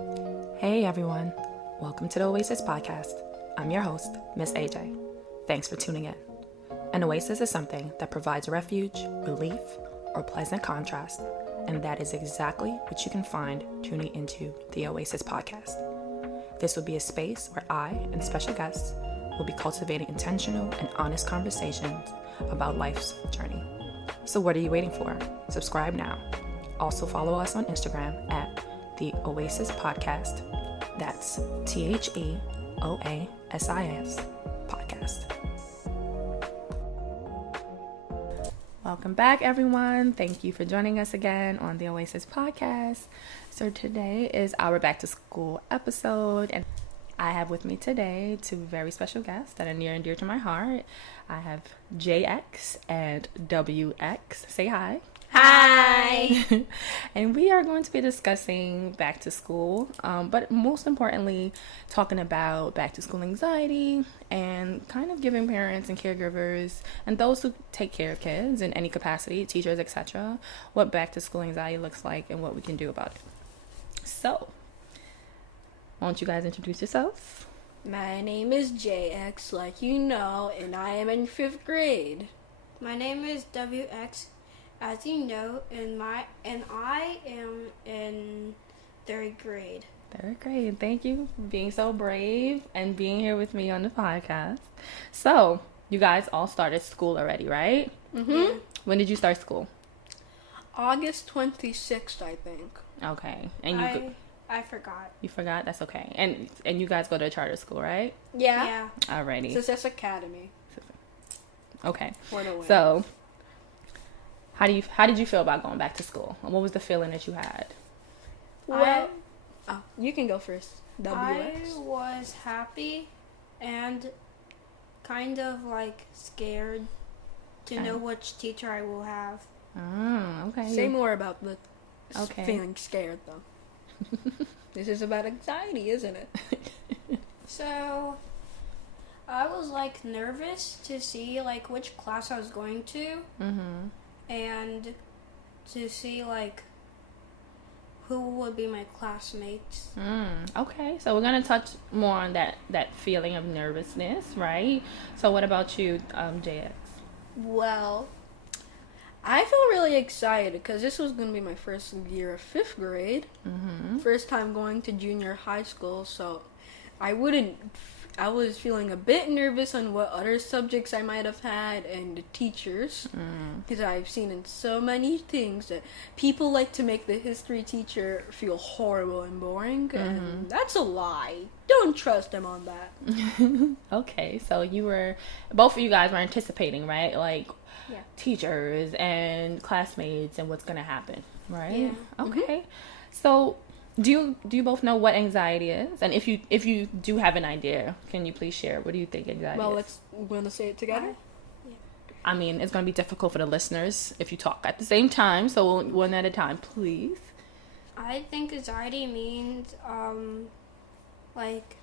Hey everyone, welcome to the Oasis Podcast. I'm your host, Miss AJ. Thanks for tuning in. An oasis is something that provides refuge, relief, or pleasant contrast, and that is exactly what you can find tuning into the Oasis Podcast. This will be a space where I and special guests will be cultivating intentional and honest conversations about life's journey. So what are you waiting for? Subscribe now. Also follow us on Instagram at the Oasis Podcast. That's TheOasis Podcast. Welcome back, everyone. Thank you for joining us again on the Oasis Podcast. So today is our back to school episode, and I have with me today two very special guests that are near and dear to my heart. I have JX and WX. Say hi. Hi! And we are going to be discussing back to school, but most importantly, talking about back to school anxiety and kind of giving parents and caregivers and those who take care of kids in any capacity, teachers, etc., what back to school anxiety looks like and what we can do about it. So, why don't you guys introduce yourselves? My name is JX, like you know, and I am in 5th grade. My name is WX, as you know, and I am in 3rd grade. 3rd grade. Thank you for being so brave and being here with me on the podcast. So, you guys all started school already, right? Mm-hmm. Yeah. When did you start school? August 26th, I think. Okay. And I forgot. you forgot? That's okay. And you guys go to a charter school, right? Yeah. Alrighty. Success Academy. Okay. For the win. So, how did you feel about going back to school? What was the feeling that you had? Well, you can go first. WX. I was happy and kind of like scared to Okay. know which teacher I will have. Okay. Say more about the Okay. feeling scared, though. This is about anxiety, isn't it? So I was like nervous to see like which class I was going to Mm-hmm. and to see like who would be my classmates. Okay. So we're gonna touch more on that feeling of nervousness, right? So what about you, JX? Well, I feel really excited because this was going to be my first year of 5th grade. Mm-hmm. First time going to junior high school, so I was feeling a bit nervous on what other subjects I might have had and the teachers, because I've seen in so many things that people like to make the history teacher feel horrible and boring, and that's a lie. Don't trust them on that. Okay. So both of you guys were anticipating, right? Like, Yeah. teachers and classmates and what's gonna happen, right? Yeah. Okay. So do you both know what anxiety is? And if you do have an idea, can you please share? What do you think anxiety Well, is? we're going to say it together. I mean, it's gonna be difficult for the listeners if you talk at the same time, so one at a time, please. I think anxiety means like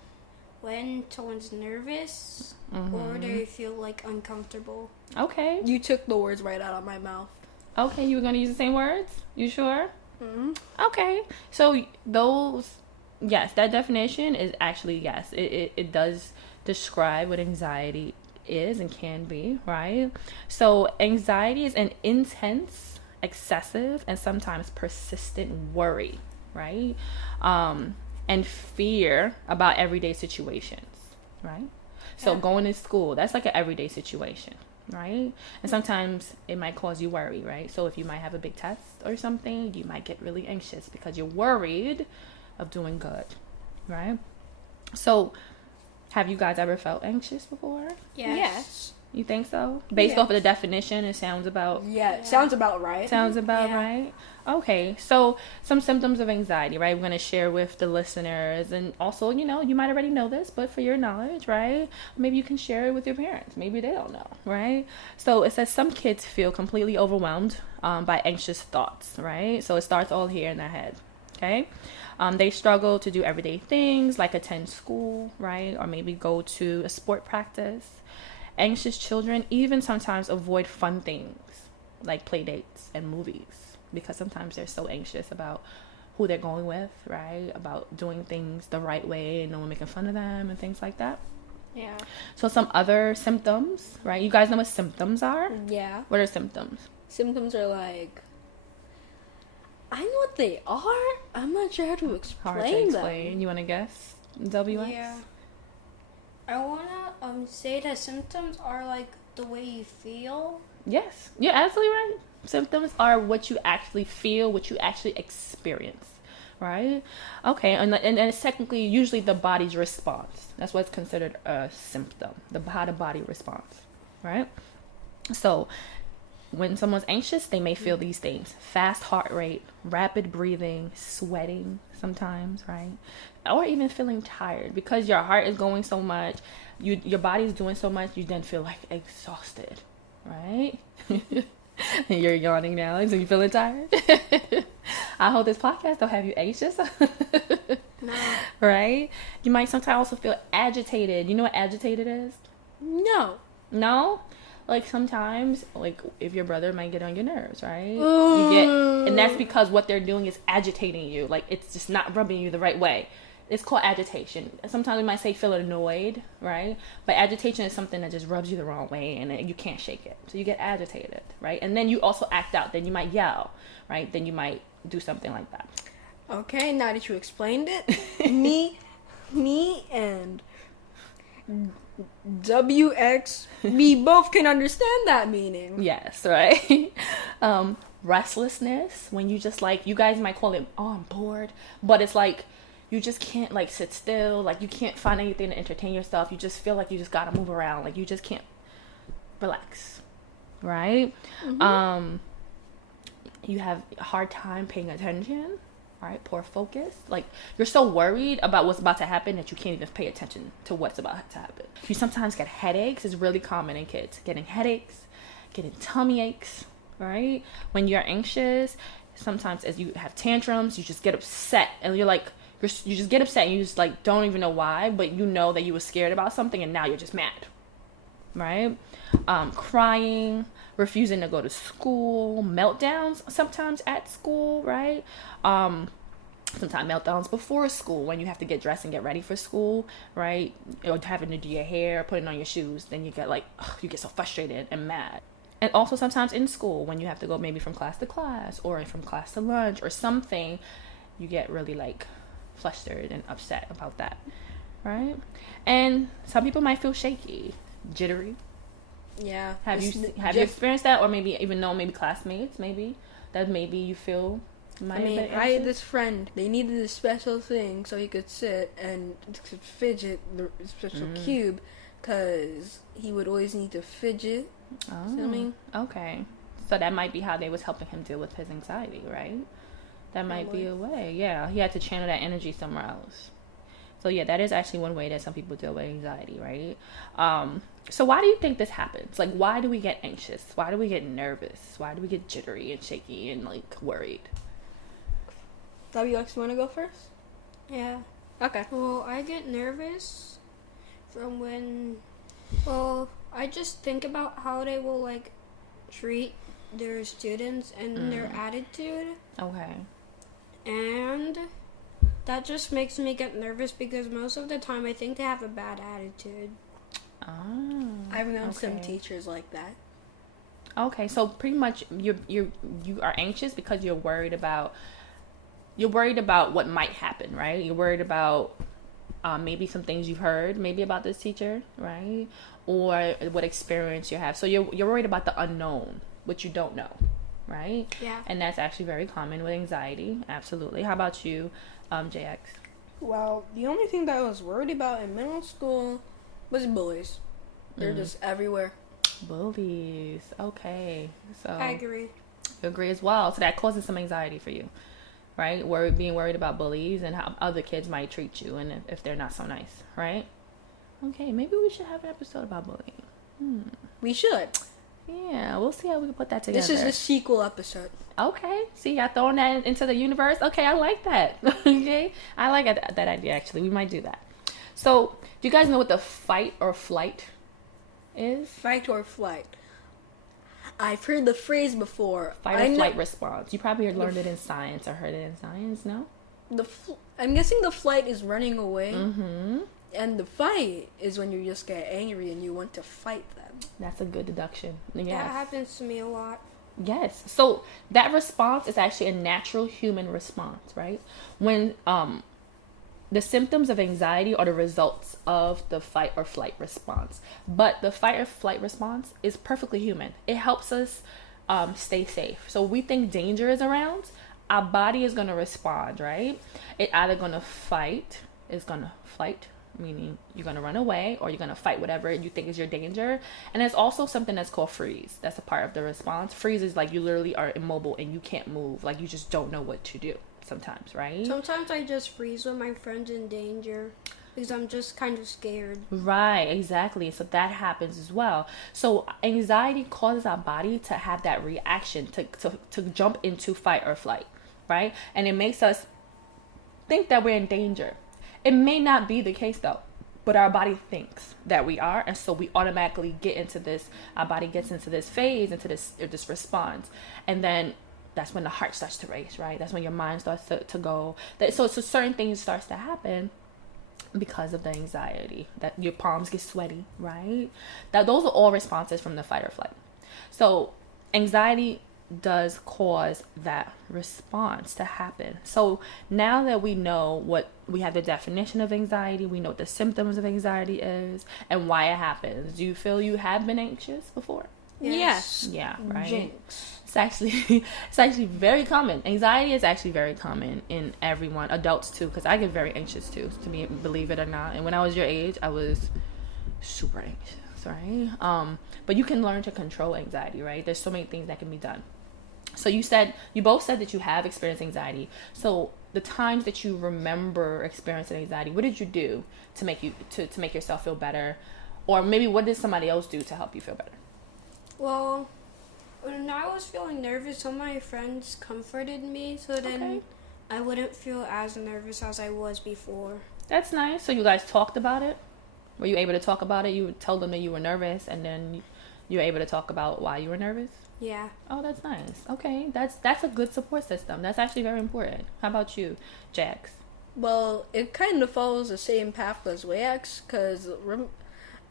when someone's nervous or they feel like uncomfortable. Okay. You took the words right out of my mouth. Okay, you were gonna use the same words? You sure? Mm-hmm. Okay. So yes, that definition is actually, yes, it does describe what anxiety is and can be, right? So anxiety is an intense, excessive, and sometimes persistent worry, right? And fear about everyday situations, right? So Yeah. going to school, that's like an everyday situation, right? And sometimes it might cause you worry, right? So if you might have a big test or something, you might get really anxious because you're worried of doing good, right? So have you guys ever felt anxious before? Yes. You think so? Based Yeah. off of the definition, it sounds about Yeah, it sounds about right. about Yeah. right. Okay, so some symptoms of anxiety, right? We're going to share with the listeners, and also, you might already know this, but for your knowledge, right? Maybe you can share it with your parents. Maybe they don't know, right? So it says some kids feel completely overwhelmed by anxious thoughts, right? So it starts all here in their head, okay? They struggle to do everyday things like attend school, right? Or maybe go to a sport practice. Anxious children even sometimes avoid fun things like play dates and movies because sometimes they're so anxious about who they're going with, right? About doing things the right way and no one making fun of them and things like that. Yeah. So some other symptoms, right? You guys know what symptoms are? Yeah. What are symptoms? Symptoms are like, I know what they are. I'm not sure how to explain Hard to explain. them. You want to guess? WX? Yeah. I wanna say that symptoms are like the way you feel. Yes, you're absolutely right. Symptoms are what you actually feel, what you actually experience, right? Okay, and it's technically usually the body's response. That's what's considered a symptom, how the body responds, right? So when someone's anxious, they may feel these things: fast heart rate, rapid breathing, sweating sometimes, right? Or even feeling tired because your heart is going so much, your body's doing so much, you then feel like exhausted, right? You're yawning now, so you feeling tired? I hope this podcast don't have you anxious. No. Right? You might sometimes also feel agitated. You know what agitated is? No. No? Like sometimes, like if your brother might get on your nerves, right? Ooh. And that's because what they're doing is agitating you. Like it's just not rubbing you the right way. It's called agitation. Sometimes we might say feel annoyed, right? But agitation is something that just rubs you the wrong way and you can't shake it. So you get agitated, right? And then you also act out. Then you might yell, right? Then you might do something like that. Okay, now that you explained it, me and WX, we both can understand that meaning. Yes, right? Restlessness, when you just like, you guys might call it, oh, I'm bored. But it's like, you just can't like sit still. Like you can't find anything to entertain yourself. You just feel like you just gotta move around. Like you just can't relax, right? Mm-hmm. You have a hard time paying attention, right? Poor focus. Like you're so worried about what's about to happen that you can't even pay attention to what's about to happen. You sometimes get headaches. It's really common in kids. Getting headaches, getting tummy aches, right? When you're anxious, sometimes as you have tantrums, you just get upset and you're like, you just get upset and you just like don't even know why, but you know that you were scared about something and now you're just mad, right? Crying, refusing to go to school, meltdowns sometimes at school, right? Sometimes meltdowns before school when you have to get dressed and get ready for school, right? Or having to do your hair, putting on your shoes, then you get like, you get so frustrated and mad. And also sometimes in school when you have to go maybe from class to class or from class to lunch or something, you get really like flustered and upset about that, right? And some people might feel shaky, jittery. Yeah. Have you experienced that, or maybe even know maybe classmates maybe that maybe you feel might have been I had this friend. They needed a special thing so he could sit and could fidget the special cube, because he would always need to fidget. Oh, See what I mean? okay. So that might be how they was helping him deal with his anxiety, right? That might be a way. Yeah, he had to channel that energy somewhere else. So yeah, that is actually one way that some people deal with anxiety, right? So why do you think this happens? Like, why do we get anxious? Why do we get nervous? Why do we get jittery and shaky and like worried? WX, you want to go first? Yeah. Okay. Well, I get nervous from when, I just think about how they will like treat their students and their attitude. Okay. And that just makes me get nervous because most of the time I think they have a bad attitude. Oh. I've known some teachers like that. Okay, so pretty much you are anxious because you're worried about what might happen, right? You're worried about maybe some things you've heard maybe about this teacher, right? Or what experience you have. So you're worried about the unknown, which you don't know, right? Yeah. And that's actually very common with anxiety. Absolutely. How about you, JX? Well, the only thing that I was worried about in middle school was bullies. They're just everywhere. Bullies. Okay. So I agree. you agree as well. So that causes some anxiety for you, right? Being worried about bullies and how other kids might treat you and if they're not so nice, right? Okay, maybe we should have an episode about bullying. We should. Yeah, we'll see how we can put that together. This is the sequel episode. Okay, see, y'all throwing that into the universe. Okay, I like that. Okay, I like that idea, actually. We might do that. So, do you guys know what the fight or flight is? Fight or flight. I've heard the phrase before. Fight or flight response. You probably learned it in science or heard it in science, no? I'm guessing the flight is running away. Mm-hmm. And the fight is when you just get angry and you want to fight them. That's a good deduction. Yes. That happens to me a lot. Yes. So that response is actually a natural human response, right? When the symptoms of anxiety are the results of the fight or flight response. But the fight or flight response is perfectly human. It helps us stay safe. So we think danger is around, our body is going to respond, right? It's either going to fight, it's going to flight, meaning you're going to run away, or you're going to fight whatever you think is your danger. And there's also something that's called freeze. That's a part of the response. Freeze is like you literally are immobile and you can't move. Like you just don't know what to do sometimes, right? Sometimes I just freeze when my friend's in danger because I'm just kind of scared. Right, exactly. So that happens as well. So anxiety causes our body to have that reaction to jump into fight or flight, right? And it makes us think that we're in danger. It may not be the case though, but our body thinks that we are, and so we automatically get into this. Our body gets into this phase, into this response, and then that's when the heart starts to race, right? That's when your mind starts to go. So certain things starts to happen because of the anxiety. That your palms get sweaty, right? Those are all responses from the fight or flight. So anxiety does cause that response to happen. So now that we know we have the definition of anxiety, we know what the symptoms of anxiety is and why it happens. Do you feel you have been anxious before? Yes. Yeah, right. Jinx. It's actually very common. Anxiety is actually very common in everyone, adults too, because I get very anxious too, believe it or not. And when I was your age, I was super anxious, right? But you can learn to control anxiety, right? There's so many things that can be done. So you both said that you have experienced anxiety. So the times that you remember experiencing anxiety, what did you do to make yourself feel better? Or maybe what did somebody else do to help you feel better? Well, when I was feeling nervous, some of my friends comforted me so then I wouldn't feel as nervous as I was before. That's nice. So you guys talked about it? Were you able to talk about it? You would tell them that you were nervous, and then you were able to talk about why you were nervous? Yeah. Oh, that's nice. Okay, that's a good support system. That's actually very important. How about you, Jax? Well, it kind of follows the same path as Wax, because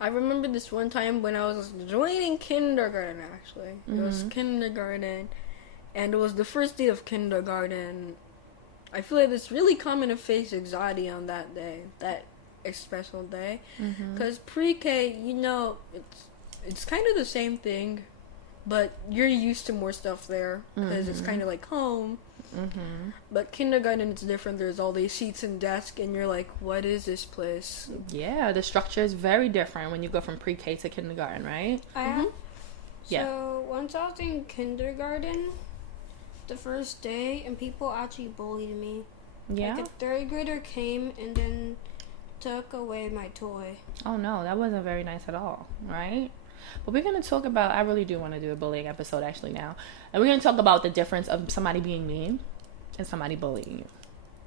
I remember this one time when I was joining kindergarten, actually. It was kindergarten, and it was the first day of kindergarten. I feel like it's really common to face anxiety on that day, that special day. Because pre-K, it's kind of the same thing, but you're used to more stuff there, because it's kind of like home. But kindergarten, it's different. There's all these seats and desks, and you're like, what is this place? Yeah, the structure is very different when you go from pre-K to kindergarten, right? So once I was in kindergarten, the first day, and people actually bullied me. Yeah. Like a third grader came and then took away my toy. Oh no, that wasn't very nice at all, right? But we're going to talk about, I really do want to do a bullying episode actually now. And we're going to talk about the difference of somebody being mean and somebody bullying you.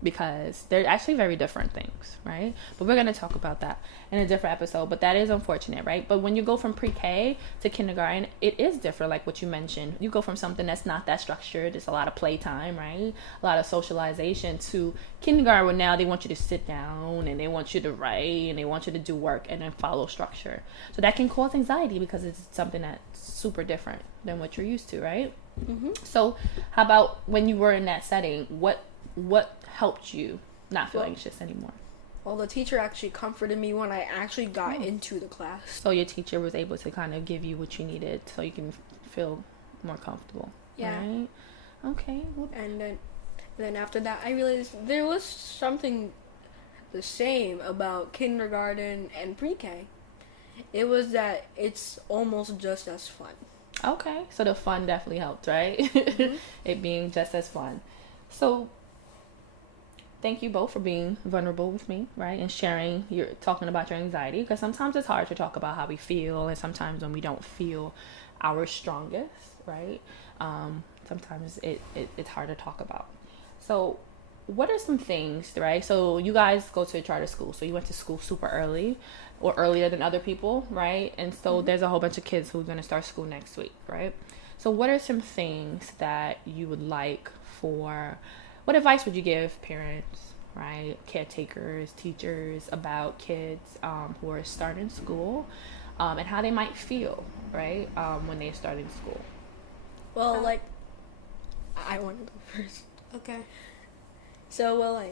Because they're actually very different things, right? But we're going to talk about that in a different episode. But that is unfortunate, right? But when you go from pre-K to kindergarten, it is different, like what you mentioned. You go from something that's not that structured. It's a lot of playtime, right? A lot of socialization, to kindergarten, where now they want you to sit down and they want you to write and they want you to do work and then follow structure. So that can cause anxiety because it's something that's super different than what you're used to, right? So how about when you were in that setting, what helped you not feel anxious anymore? Well, the teacher actually comforted me when I actually got into the class. So your teacher was able to kind of give you what you needed so you can feel more comfortable. Yeah. Right? Okay. And then after that, I realized there was something the same about kindergarten and pre-K. It was that it's almost just as fun. Okay. So the fun definitely helped, right? It being just as fun. So thank you both for being vulnerable with me, right? And talking about your anxiety, because sometimes it's hard to talk about how we feel, and sometimes when we don't feel our strongest, right? Sometimes it's hard to talk about. So what are some things, right? So you guys go to a charter school, so you went to school super early, or earlier than other people, right? And so there's a whole bunch of kids who are going to start school next week, right? So what are some things that you would like what advice would you give parents, right, caretakers, teachers about kids who are starting school, and how they might feel, right, when they're starting school? Well, I want to go first. Okay. So,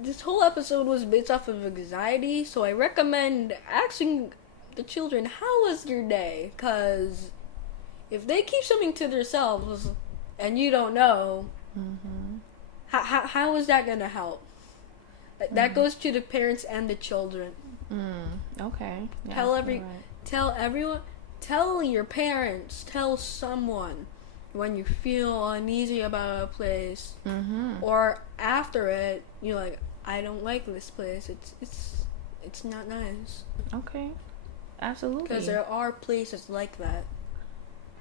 this whole episode was based off of anxiety, so I recommend asking the children, how was your day? Because if they keep something to themselves and you don't know, how is that going to help? That goes to the parents and the children. Okay. Yeah, tell everyone, tell your parents, tell someone when you feel uneasy about a place, or after it, you're like, I don't like this place. It's not nice. Okay. Absolutely. Because there are places like that.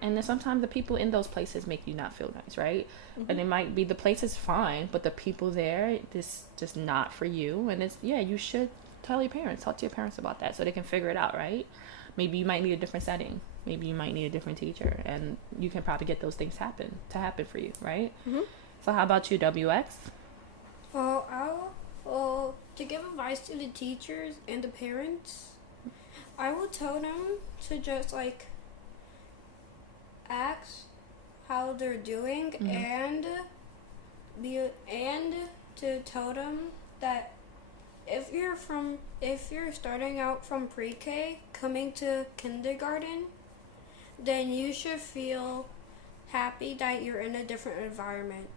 And then sometimes the people in those places make you not feel nice, right? And it might be the place is fine, but the people there, this just not for you. And you should tell your parents, talk to your parents about that so they can figure it out, right? Maybe you might need a different setting. Maybe you might need a different teacher, and you can probably get those things happen for you, right? So how about you, WX? Well, to give advice to the teachers and the parents, I will tell them to just ask how they're doing, and to tell them that if you're starting out from pre-K coming to kindergarten, then you should feel happy that you're in a different environment.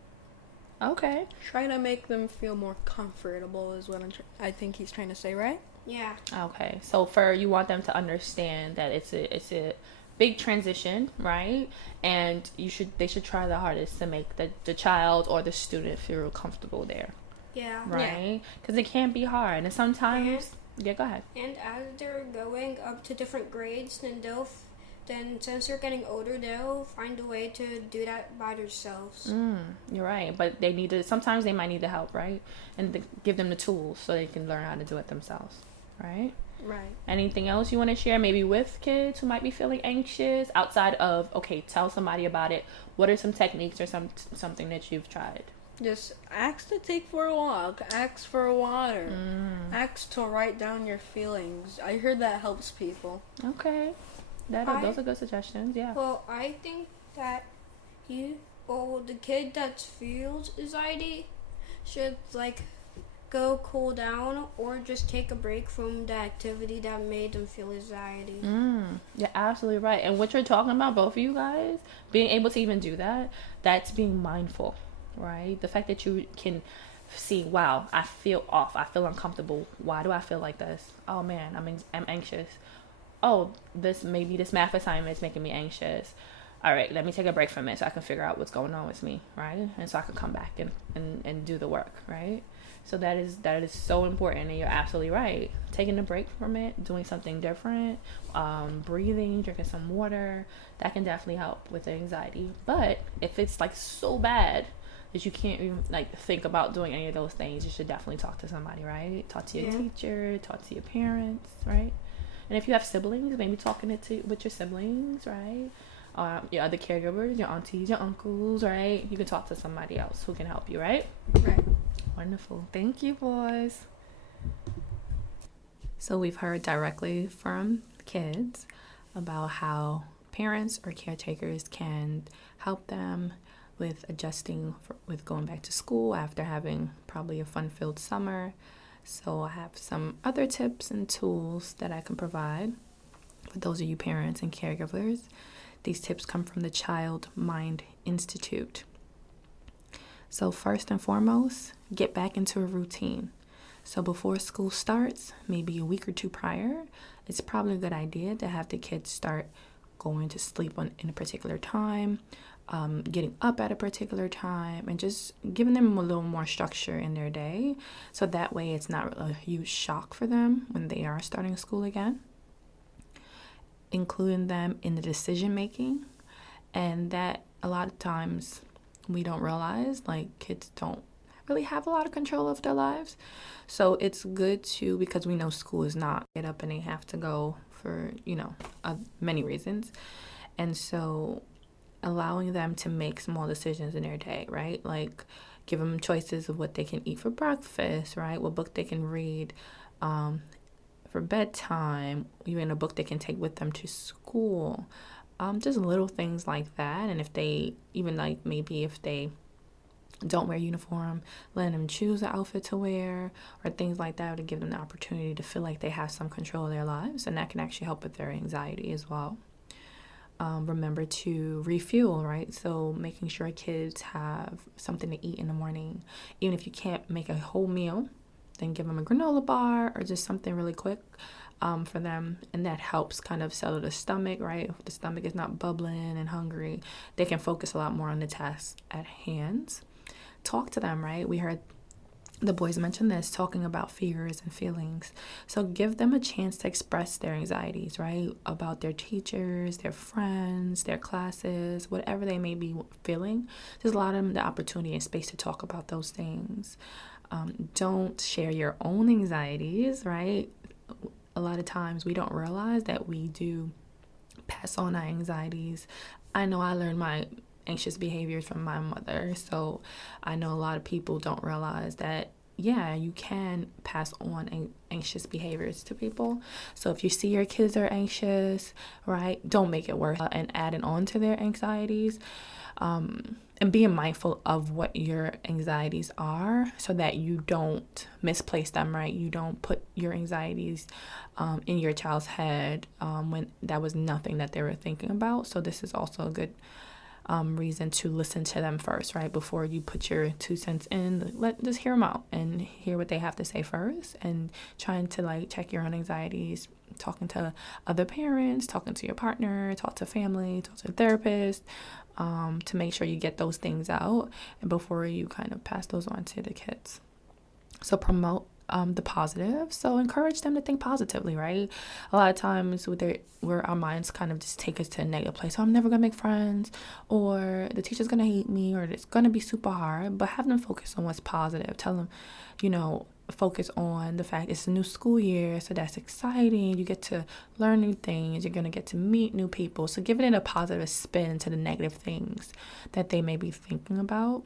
Okay. Try to make them feel more comfortable is what I think he's trying to say, right? Yeah. Okay. So you want them to understand that it's a big transition, right? And they should try the hardest to make the child or the student feel comfortable there. Yeah. Right? Because it can be hard, and sometimes. Yeah, go ahead. And as they're going up to different grades, then since they're getting older, they'll find a way to do that by themselves. You're right, but sometimes they might need the help, right? And give them the tools so they can learn how to do it themselves, right? Right. Anything else you want to share, maybe with kids who might be feeling anxious, outside of, okay, tell somebody about it? What are some techniques or something that you've tried? Just ask to take for a walk, ask for water, ask to write down your feelings. I heard that helps people. Okay. Those are good suggestions, yeah. Well, I think that the kid that feels anxiety should go cool down or just take a break from the activity that made them feel anxiety. You're absolutely right. And what you're talking about, both of you guys, being able to even do that's being mindful, right? The fact that you can see, wow, I feel off, I feel uncomfortable. Why do I feel like this? Oh man, I'm anxious. Oh, this math assignment is making me anxious. All right, let me take a break from it so I can figure out what's going on with me, right? And so I can come back and do the work, right? So that is so important, and you're absolutely right. Taking a break from it, doing something different, breathing, drinking some water, that can definitely help with the anxiety. But if it's so bad that you can't even think about doing any of those things, you should definitely talk to somebody, right? Talk to your teacher, talk to your parents, right? And if you have siblings, maybe talking with your siblings, right? Your other caregivers, your aunties, your uncles, right? You can talk to somebody else who can help you, right? Right. Wonderful. Thank you, boys. So we've heard directly from kids about how parents or caretakers can help them with adjusting with going back to school after having probably a fun-filled summer. So I have some other tips and tools that I can provide for those of you parents and caregivers. These tips come from the Child Mind Institute. So first and foremost, get back into a routine. So before school starts, maybe a week or two prior, it's probably a good idea to have the kids start going to sleep in a particular time, getting up at a particular time, and just giving them a little more structure in their day. So that way it's not a huge shock for them when they are starting school again. Including them in the decision making, and that a lot of times we don't realize, kids don't really have a lot of control of their lives. So it's good because we know school is not get up and they have to go for many reasons. And so allowing them to make small decisions in their day, right? Like give them choices of what they can eat for breakfast, right? What book they can read for bedtime, even a book they can take with them to school. Just little things like that. And if they, even like maybe if they don't wear uniform, letting them choose an outfit to wear or things like that to give them the opportunity to feel like they have some control of their lives. And that can actually help with their anxiety as well. Remember to refuel, right? So making sure kids have something to eat in the morning. Even if you can't make a whole meal, then give them a granola bar or just something really quick for them. And that helps kind of settle the stomach, right? If the stomach is not bubbling and hungry, they can focus a lot more on the task at hand. Talk to them, right? We heard the boys mention this, talking about fears and feelings. So give them a chance to express their anxieties, right? About their teachers, their friends, their classes, whatever they may be feeling. Just allow them the opportunity and space to talk about those things. Don't share your own anxieties, right? A lot of times we don't realize that we do pass on our anxieties. I know I learned my anxious behaviors from my mother. So I know a lot of people don't realize that, yeah, you can pass on anxious behaviors to people. So if you see your kids are anxious, right, don't make it worse and add it on to their anxieties. And being mindful of what your anxieties are so that you don't misplace them, right? You don't put your anxieties in your child's head when that was nothing that they were thinking about. So this is also a good reason to listen to them first, right? Before you put your 2 cents in, just hear them out and hear what they have to say first, and trying to like check your own anxieties, talking to other parents, talking to your partner, talk to family, talk to a therapist, to make sure you get those things out and before you kind of pass those on to the kids. So promote the positive. So encourage them to think positively, right? A lot of times where our minds kind of just take us to a negative place. So I'm never going to make friends, or the teacher's going to hate me, or it's going to be super hard. But have them focus on what's positive. Tell them, focus on the fact it's a new school year, so that's exciting. You get to learn new things. You're going to get to meet new people. So giving it a positive spin to the negative things that they may be thinking about.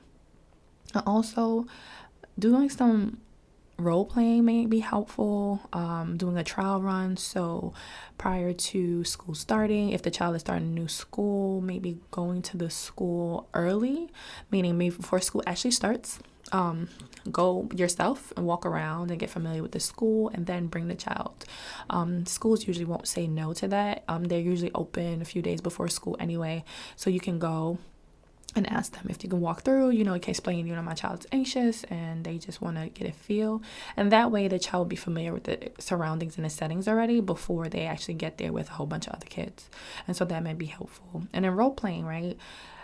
And also doing some role playing may be helpful. Doing a trial run, so prior to school starting, if the child is starting a new school, maybe going to the school early, meaning maybe before school actually starts. Go yourself and walk around and get familiar with the school, and then bring the child. Schools usually won't say no to that. They're usually open a few days before school anyway, so you can go and ask them if you can walk through. You can explain, my child's anxious and they just want to get a feel. And that way the child will be familiar with the surroundings and the settings already before they actually get there with a whole bunch of other kids. And so that may be helpful. And then role playing, right?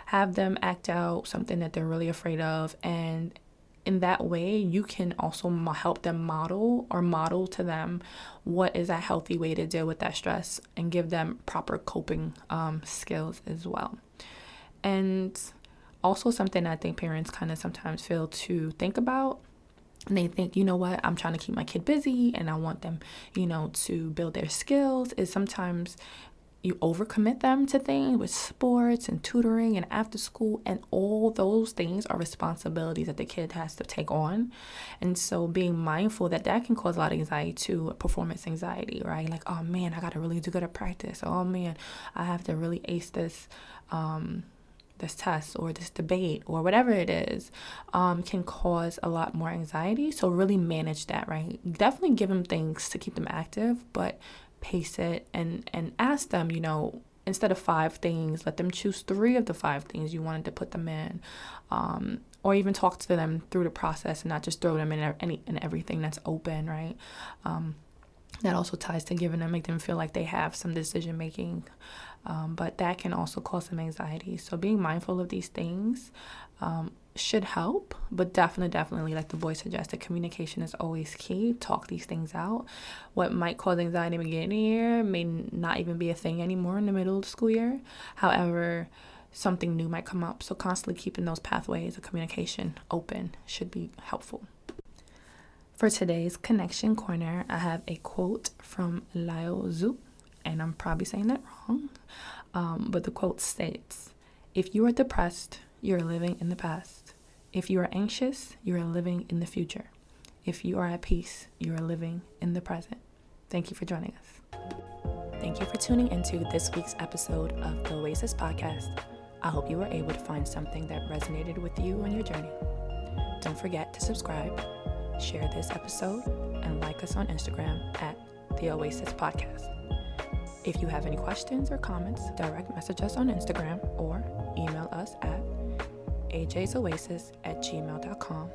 Have them act out something that they're really afraid of. And in that way, you can also help them model to them what is a healthy way to deal with that stress, and give them proper coping skills as well. And also something I think parents kind of sometimes fail to think about, and they think, I'm trying to keep my kid busy and I want them, to build their skills, is sometimes you overcommit them to things with sports and tutoring and after school, and all those things are responsibilities that the kid has to take on. And so being mindful that can cause a lot of anxiety too, performance anxiety, right? Like, oh man, I got to really do good at practice. Oh man, I have to really ace this test or this debate or whatever it is, can cause a lot more anxiety. So really manage that, right? Definitely give them things to keep them active, but pace it and ask them, instead of 5 things, let them choose 3 of the 5 things you wanted to put them in, or even talk to them through the process and not just throw them in everything that's open, right? That also ties to make them feel like they have some decision making, but that can also cause some anxiety. So being mindful of these things should help, but definitely, like the boys suggested, communication is always key. Talk these things out. What might cause anxiety in the beginning of the year may not even be a thing anymore in the middle of the school year. However, something new might come up. So constantly keeping those pathways of communication open should be helpful. For today's Connection Corner, I have a quote from Lao Tzu, and I'm probably saying that wrong, but the quote states, If you are depressed, you are living in the past. If you are anxious, you are living in the future. If you are at peace, you are living in the present. Thank you for joining us. Thank you for tuning into this week's episode of the Oasis Podcast. I hope you were able to find something that resonated with you on your journey. Don't forget to subscribe, share this episode, and like us on Instagram at the Oasis Podcast. If you have any questions or comments, direct message us on Instagram or email us at ajsoasis@gmail.com.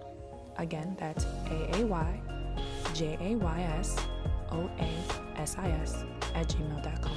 Again, that's AAYJAYSOASIS@gmail.com.